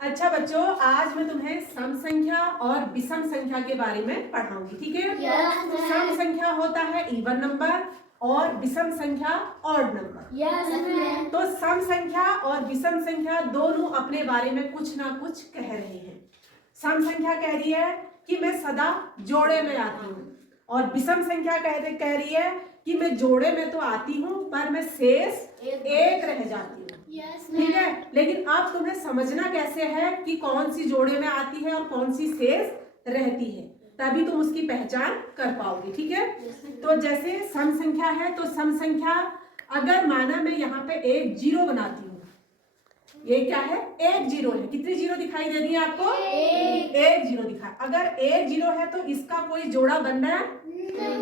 अच्छा बच्चों, आज मैं तुम्हें सम संख्या और विषम संख्या के बारे में पढ़ाऊंगी, ठीक है? सम संख्या होता है इवन नंबर और विषम संख्या ऑड नंबर। तो सम संख्या और विषम संख्या दोनों अपने बारे में कुछ ना कुछ कह रहे हैं। सम संख्या कह रही है कि मैं सदा जोड़े में आती हूँ, और विषम संख्या कह रही है कि मैं जोड़े में तो आती हूँ पर मैं शेष एक रह जाती हूँ। ठीक है, लेकिन अब तुम्हें समझना कैसे है कि कौन सी जोड़े में आती है और कौन सी शेष रहती है, तभी तुम उसकी पहचान कर पाओगे। ठीक है, तो जैसे सम संख्या है तो सम संख्या अगर माना मैं यहाँ पे एक जीरो बनाती हूँ, ये क्या है? एक जीरो है। कितनी जीरो दिखाई दे रही है आपको? एक जीरो दिखा। अगर एक जीरो है तो इसका कोई जोड़ा बन रहा है?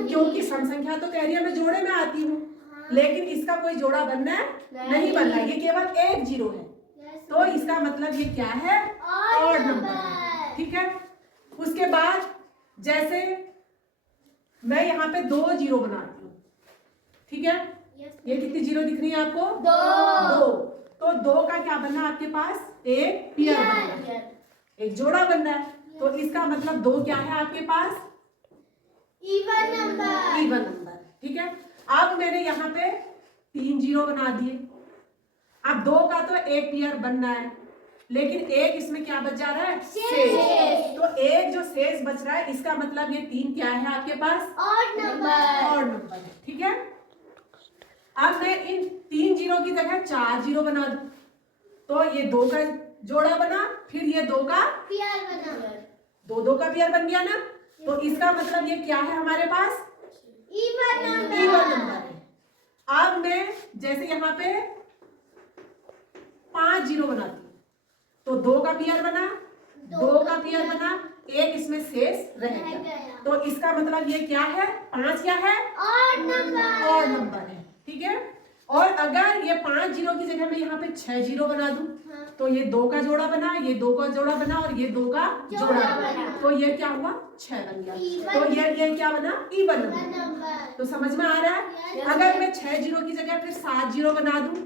क्योंकि सम संख्या तो कह रही है मैं जोड़े में आती हूँ, लेकिन इसका कोई जोड़ा बनना है नहीं बन रहा है, ये केवल एक जीरो है। तो इसका मतलब ये क्या है? ऑड नंबर है। ठीक है, उसके बाद जैसे मैं यहाँ पे दो जीरो बनाती हूँ, ठीक है, ये कितनी जीरो दिख रही है आपको? दो। तो दो का क्या बनना है आपके पास? एक पेयर बनना है, एक जोड़ा बनना है। तो इसका मतलब दो क्या है आपके पास? Even number. ठीक है, अब मैंने यहाँ पे तीन जीरो बना दिए। अब दो का तो एक पेयर बनना है, लेकिन एक इसमें क्या बच जा रहा है? शेष। तो एक जो शेष बच रहा है, इसका मतलब ये तीन क्या है आपके पास? ऑड नंबर है। ठीक है, अब मैं इन तीन जीरो की जगह चार जीरो बना दूं, तो ये दो का जोड़ा बना, फिर ये दो का पेयर बना, दो का पेयर बन गया ना। तो इसका मतलब ये क्या है हमारे पास? इवन नंबर है। अब मैं जैसे यहाँ पे पांच जीरो बनाती हूँ, तो दो का पेयर बना, दो का पेयर बना, एक इसमें शेष रह गया। तो इसका मतलब ये क्या है? पांच क्या है? ऑड नंबर है। ठीक है, और अगर ये पांच जीरो की जगह मैं यहाँ पे छह जीरो बना दूं, तो ये दो का जोड़ा बना, ये दो का जोड़ा बना, और ये दो का जोड़ा बना, तो ये क्या हुआ? छह बन गया। तो ये क्या बना? Even number. तो समझ में आ रहा है? अगर मैं छह जीरो की जगह फिर सात जीरो बना दूं,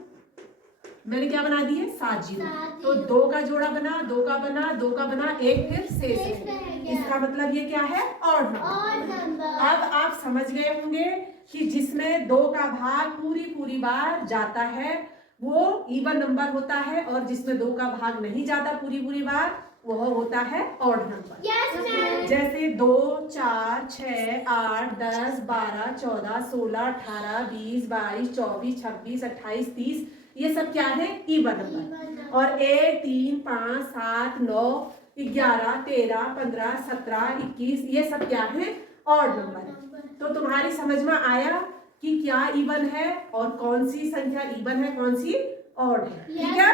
मैंने क्या बना दिए? सात जीरो। तो दो का जोड़ा बना, दो का बना, दो का बना, एक फिर शेष है। इसका मतलब ये क्या है? Odd number. अब आप समझ गए होंगे कि जिसमें दो का भाग पूरी बार जाता है वो इवन नंबर होता है, और जिसमें दो का भाग नहीं जाता पूरी बार वह होता है ऑड नंबर। जैसे 2, 4, 6, 8, 10, 12, 14, 16, 18, 20, 22, 24, 26, 28, 30, ये सब क्या है? Even number. और 1, 3, 5, 7, 9, 11, 13, 15, 17, 21, ये सब क्या है? Odd number. तो तुम्हारी समझ में आया कि क्या इवन है और कौन सी संख्या इवन है, कौन सी ऑड है। ठीक है?